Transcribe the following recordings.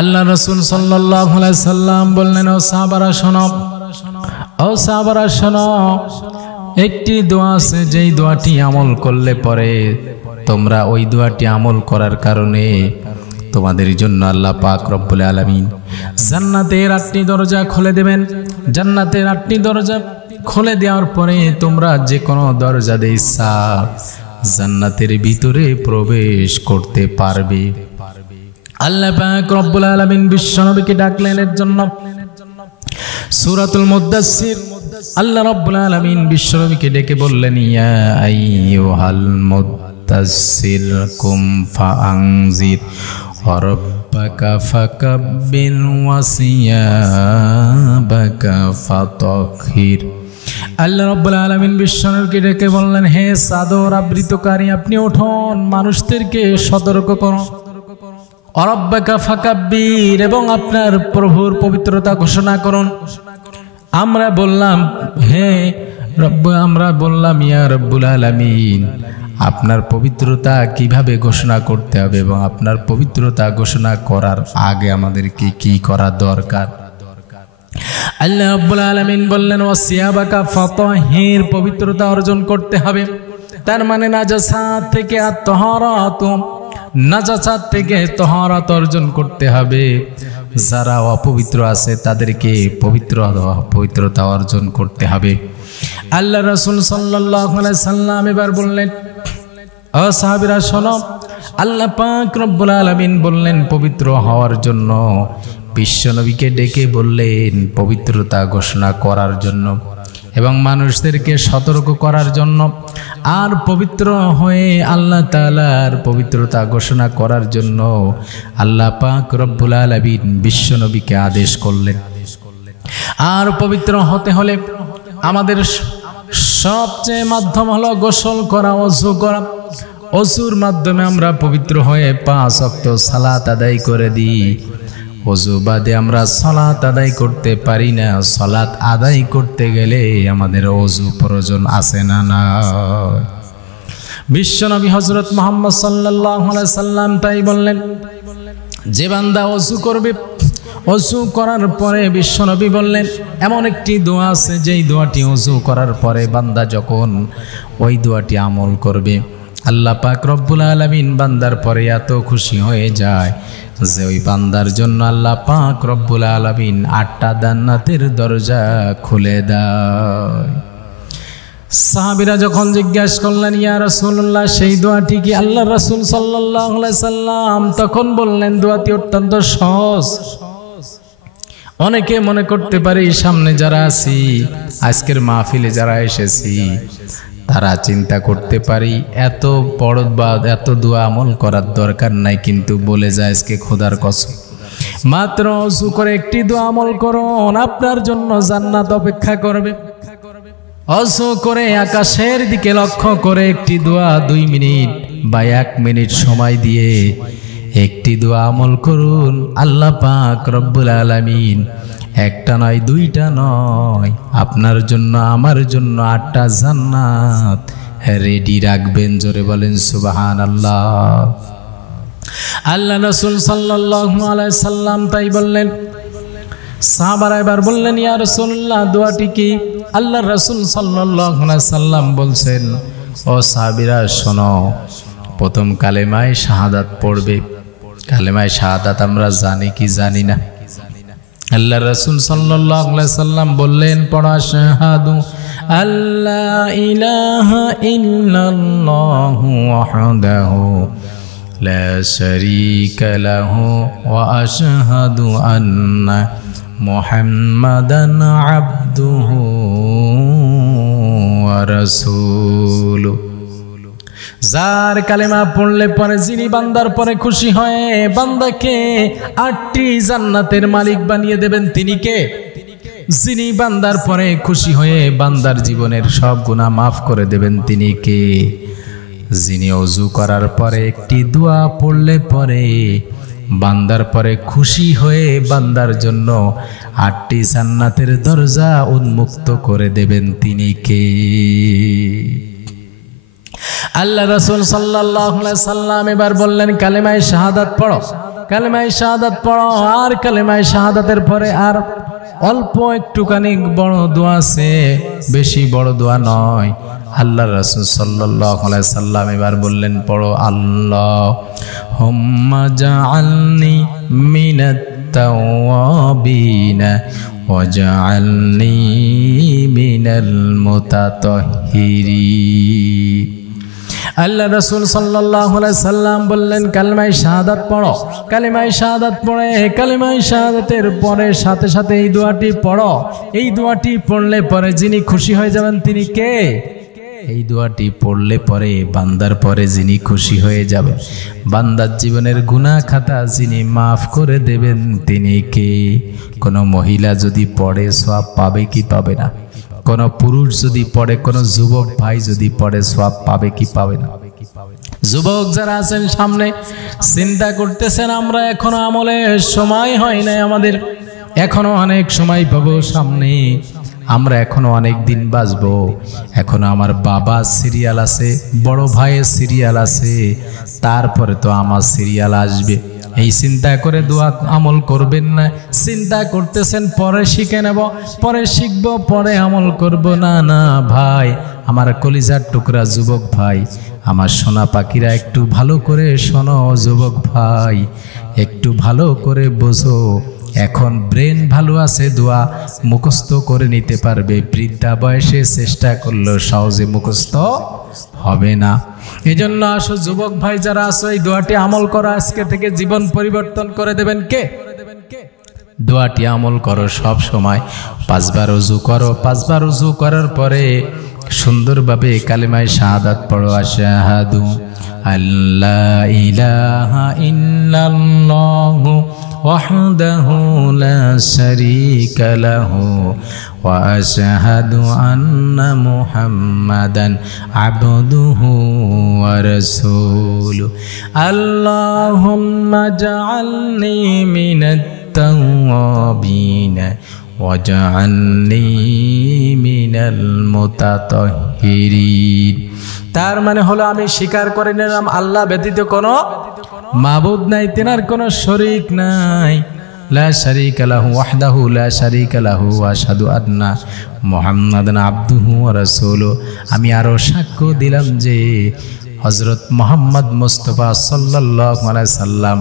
আল্লাহ রাসূল সাল্লাল্লাহু আলাইহি সাল্লাম বললেন, ও সাহাবারা শোনো, ও সাহাবারা শোনো, একটি দোয়া আছে যেই দোয়াটি আমল করলে পরে তোমরা ওই দোয়াটি আমল করার কারণে তোমাদের জন্য আল্লাহ পাক রব্বুল আলামিন জান্নাতের 8টি দরজা খুলে দেবেন। জান্নাতের 8টি দরজা খুলে দেওয়ার পরে তোমরা যে কোনো দরজা দিয়ে ইচ্ছা জান্নাতের ভিতরে প্রবেশ করতে পারবে। আল্লাহ পাক রব্বুল আলামিন বিশ্বনবীকে ডাকলেন এর জন্য। সূরাতুল মুদ্দাসসির আল্লাহ রাব্বুল আলামিন বিশ্বনবীকে ডেকে বললেন, ইয়া আইয়ুহাল মুদ্দাসসির কুম ফাআনজির রাব্বাকা ফাকাব্বির ওয়াসিয়াবাকা ফাতাহির। আল্লাহ রাব্বুল আলামিন বিশ্বনবীকে ডেকে বললেন, হে চাদর আবৃতকারী, আপনি উঠুন, মানুষদেরকে সতর্ক করুন। রাব্বাকা ফাকাব্বির, এবং আপনার প্রভুর পবিত্রতা ঘোষণা করুন। আমরা বললাম, হে রব্ব, আমরা বললাম ইয়া রব্বুল আলামিন, আপনার পবিত্রতা কিভাবে ঘোষণা করতে হবে এবং আপনার পবিত্রতা ঘোষণা করার আগে আমাদেরকে কি করা দরকার? আল্লাহ রাব্বুল আলামিন বললেন, ওয়াসিয়াবাকা ফাতাহির, পবিত্রতা অর্জন করতে হবে। তার মানে নাজাসাত থেকে আত-তাহারাত, নাজাসাত থেকে তাহারাত অর্জন করতে হবে। যারা অপবিত্র আছে তাদেরকে পবিত্রতা অর্জন করতে হবে। আল্লাহ রাসূল সাল্লাল্লাহু আলাইহি সাল্লাম এবার বললেন, ও সাহাবীরা শোনো, আল্লাহ পাক রব্বুল আলামিন বললেন পবিত্র হওয়ার জন্য, বিশ্বনবীকে ডেকে বললেন পবিত্রতা ঘোষণা করার জন্য এবং মানুষদেরকে সতর্ক করার জন্য। আর পবিত্র হয়ে আল্লাহ তাআলার পবিত্রতা ঘোষণা করার জন্য আল্লাহ পাক রব্বুল আলামিন বিশ্বনবীকে আদেশ করলেন। আর পবিত্র হতে হলে আমাদের সবচেয়ে মাধ্যম হলো গোসল করা, ওযু করা। ওযুর মাধ্যমে আমরা পবিত্র হয়ে 5 ওয়াক্ত সালাত আদায় করে দিই। ওযু বাদে আমরা সালাত আদায় করতে পারি না। সালাত আদায় করতে গেলে আমাদের ওযু প্রয়োজন আছে না? না। বিশ্বনবী হযরত মুহাম্মদ সাল্লাল্লাহু আলাইহি সাল্লাম তাই বললেন, যে বান্দা ওযু করবে, ওযু করার পরে বিশ্বনবী বললেন এমন একটি দোয়া আছে যেই দোয়াটি ওযু করার পরে বান্দা যখন ওই দোয়াটি আমল করবে, আল্লাহ পাক রব্বুল আলামিন বান্দার পরে এত খুশি হয়ে যায় যে ওই বান্দার জন্য আল্লাহ পাক রব্বুল আলামিন 8টা জান্নাতের দরজা খুলে দেয়। সাহাবীরা যখন জিজ্ঞাসা করলেন, ইয়া রাসূলুল্লাহ, সেই দোয়াটি কি? আল্লাহ রাসূল সাল্লাল্লাহু আলাইহি সাল্লাম তখন বললেন, দোয়াটি অত্যন্ত সহজ। অনেকে মনে করতে পারে সামনে যারা আছি, আজকের মাহফিলে যারা এসেছি, তারা চিন্তা করতে পারি এত বড় বা এত দোয়া আমল করার দরকার নাই, কিন্তু বলে যায় আজকে খোদার কসম, মাত্র ওযু করে একটি দোয়া আমল করুন, আপনার জন্য জান্নাত অপেক্ষা করবে। ওযু করে আকাশের দিকে লক্ষ্য করে একটি দোয়া 2 মিনিট বা 1 মিনিট সময় দিয়ে একটি দোয়া আমল করুন, আল্লাহ পাক রব্বুল আলামিন একটা নয়, 2টা নয়, আপনার জন্য আমার জন্য 8টা জান্নাত রেডি রাখবেন। জোরে বলেন সুবহানাল্লাহ। আল্লাহ রাসূল সাল্লাল্লাহু আলাইহি সাল্লাম তাই বললেন। সাহাবারা এবার বললেন, ইয়া রাসূলুল্লাহ, দোয়াটি কি? আল্লাহ রাসূল সাল্লাল্লাহু আলাইহি সাল্লাম বলছেন, ও সাহাবীরা শোনো, প্রথম কালেমায়ে শাহাদাত পড়বে। কালেমায়ে শাহাদাত আমরা জানি কি জানি না? আল্লাহ রাসূল সাল্লাল্লাহু আলাইহি সাল্লাম বললেন, পড়ো আশহাদু আল্লা ইলাহা ইল্লাল্লাহু ওয়াহদাহু লা শারীকা লাহু ওয়া আশহাদু আন্না মুহাম্মাদান আবদুহু ওয়া রাসূলুহু। যার কালেমা পড়লে পরে, যিনি বান্দার পরে খুশি হয়ে বান্দাকে 8টি জান্নাতের মালিক বানিয়ে দেবেন, তিনি কে? যিনি বান্দার পরে খুশি হয়ে বান্দার জীবনের সব গুনাহ মাফ করে দেবেন, তিনি কে? যিনি ওযু করার পরে একটি দোয়া পড়লে পরে বান্দার পরে খুশি হয়ে বান্দার জন্য 8টি জান্নাতের দরজা উন্মুক্ত করে দেবেন, তিনি কে? আল্লাহ রাসূল সাল্লাল্লাহু আলাইহি সাল্লাম এবার বললেন, কালেমায়ে শাহাদাত পড়ো। কালেমায়ে শাহাদাত পড়ো। আর কালেমায়ে শাহাদাতের পরে আর অল্প একটুখানি বড় দোয়া আছে, বেশি বড় দোয়া নয়। আল্লাহ রাসূল সাল্লাল্লাহু আলাইহি সাল্লাম এবার বললেন, পড়ো আল্লাহুম্মা জাআলনি মিনাত তাওয়াবিনা ওয়াজআলনি মিনাল মুতাতাহহিরিন। আল্লাহ রাসূল সাল্লাল্লাহু আলাইহি সাল্লাম বললেন, কালেমায়ে শাহাদাত পড়ো। কালেমায়ে শাহাদাত পড়ে কালেমায়ে শাহাদাতের পরে সাথে সাথে এই দোয়াটি পড়ো। এই দোয়াটি পড়লে পরে যিনি খুশি হয়ে যাবেন তিনি কে? এই দোয়াটি পড়লে পরে বান্দার পরে যিনি খুশি হয়ে যাবেন, বান্দার জীবনের গুনাহ খাতা যিনি মাফ করে দেবেন তিনি কে? কোনো মহিলা যদি পড়ে সওয়াব পাবে কি পাবে না? কোন পুরুষ যদি পড়ে, কোন যুবক ভাই যদি পড়ে সওয়াব পাবে কি পাবে না? যুবক যারা আছেন সামনে চিন্তা করতেছেন, আমরা এখনো আমলের সময় হয় নাই, আমাদের এখনো অনেক সময় পাবো সামনে, আমরা এখনো অনেক দিন বাঁচবো, এখনো আমার বাবা সিরিয়াল আছে, বড় ভাইয়ের সিরিয়াল আছে, তারপরে তো আমার সিরিয়াল আসবে। এই চিন্তা করে দোয়া আমল করবেন না। চিন্তা করতেছেন পরে শিখে নেব, পরে শিখবো, পরে আমল করব। না না ভাই, আমার কলিজার টুকরা যুবক ভাই, আমার সোনা পাখিরা, একটু ভালো করে শোনো যুবক ভাই, একটু ভালো করে বোঝো। এখন ব্রেন ভালো আছে, দোয়া মুখস্থ করে নিতে পারবে। বৃদ্ধা বয়সে চেষ্টা করলেও সহজে মুখস্থ হবে না। এই জন্য আসো যুবক ভাই যারা আসো, এই দোয়াটি আমল করো, আজকে থেকে জীবন পরিবর্তন করে দেবেন কে? দোয়াটি আমল করো সব সময়। 5 বার ওযু করো, 5 বার ওযু করার পরে সুন্দরভাবে কালেমায়ে শাহাদাত পড়ো। আশহাদু আল্লা ইলাহা ইল্লাল্লাহু ওয়াহদাহু লা শারীকা লাহু ওয়া আশহাদু আন্না মুহাম্মাদান আবদুহু ওয়া রাসূলুহু। আল্লাহুম্মা জাআলনি মিনাত তাওয়াবিনা ওয়াজআলনি মিনাল মুতাতাহহিরিন। তার মানে হলো আমি স্বীকার করে নিলাম আল্লাহ ব্যতীত কোনো মাবুদ নাই, তেনার কোনো শরীক নাই। লা শারীকা লাহু ওয়াহদাহু লা শারীকা লাহু ওয়া আশহাদু আন্না মুহাম্মাদান আবদুহু ওয়া রাসূলুহু। আমি আরো সাক্ষ্য দিলাম যে হযরত মুহাম্মদ মুস্তাফা সাল্লাল্লাহু আলাইহি সাল্লাম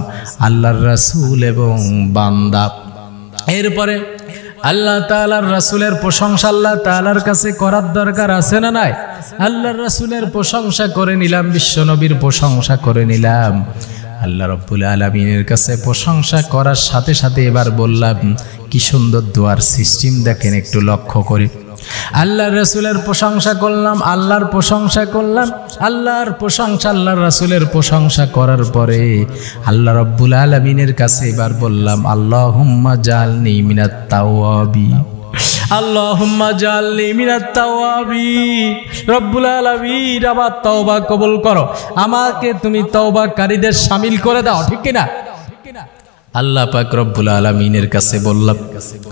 আল্লাহর রাসূল এবং বান্দা। এরপরে আল্লাহ তাআলার রাসূলের প্রশংসা আল্লাহ তাআলার কাছে করার দরকার আছে না নাই? আল্লাহর রাসূলের প্রশংসা করে নিলাম, বিশ্ব নবীর প্রশংসা করে নিলাম, আল্লাহ রাব্বুল আলামিনের কাছে প্রশংসা করার সাথে সাথে এবার বললাম কি সুন্দর দোয়ার সিস্টেম দেখেন, একটু লক্ষ্য করে। আল্লাহর রাসূলের প্রশংসা করলাম, আল্লাহর প্রশংসা করলাম, আল্লাহর প্রশংসা, আল্লাহর রাসূলের প্রশংসা করার পরে আল্লাহ রাব্বুল আলামিনের কাছে এবার বললাম আল্লাহুম্মা জাআলনি মিনাত তাওয়াবিন, আল্লাহুম্মা জাআলনি মিনাত তাওয়াবিন। রব্বুল আলামিন আমার তওবা কবুল করো, আমাকে তুমি তওবাকারীদের শামিল করে দাও, ঠিক কি না? আল্লাহ পাক রব্বুল আলামিনের কাছে বললাম,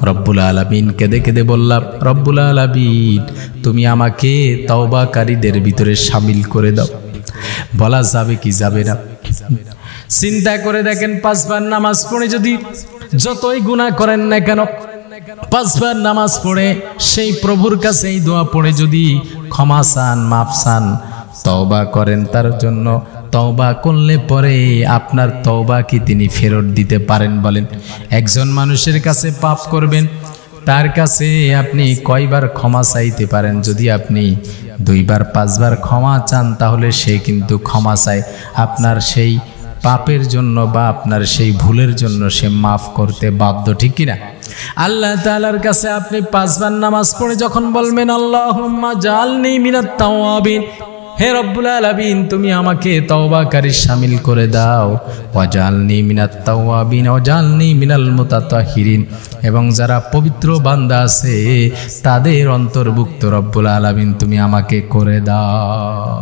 রব্বুল আলামিন কেঁদে কেঁদে বললাম, রব্বুল আলামিন তুমি আমাকে তওবাকারীদের ভিতরে শামিল করে দাও। বলা যাবে কি যাবে না? চিন্তা করে দেখেন, 5 বার নামাজ পড়ে যদি যতই গুনাহ করেন না কেন, 5 বার নামাজ পড়ে সেই প্রভুর কাছে এই দোয়া পড়ে যদি ক্ষমা চান, মাফ চান, তওবা করেন তার জন্য, তওবা করলে পরে আপনার তওবা কি তিনি ফেরত দিতে পারেন বলেন? একজন মানুষের কাছে পাপ করবেন, তার কাছে আপনি কয়বার ক্ষমা চাইতে পারেন? যদি আপনি 2 বার 5 বার ক্ষমা চান তাহলে সে কিন্তু ক্ষমা চায় আপনার সেই পাপের জন্য বা আপনার সেই ভুলের জন্য সে মাফ করতে বাধ্য, ঠিক কিনা? আল্লাহ তাআলার কাছে আপনি 5 বার নামাজ পড়ে যখন বলবেন আল্লাহুম্মা জাআলনি মিনাত তাওয়াবিন, হে রব্বুল আলামিন তুমি আমাকে তওবাকারীর শামিল করে দাও, ওয়াজআলনি মিনাত তাওয়াবিন ওয়াজআলনি মিনাল মুতাতাহহিরিন, এবং যারা পবিত্র বান্দা আছে তাদের অন্তর্ভুক্ত রব্বুল আলামিন তুমি আমাকে করে দাও।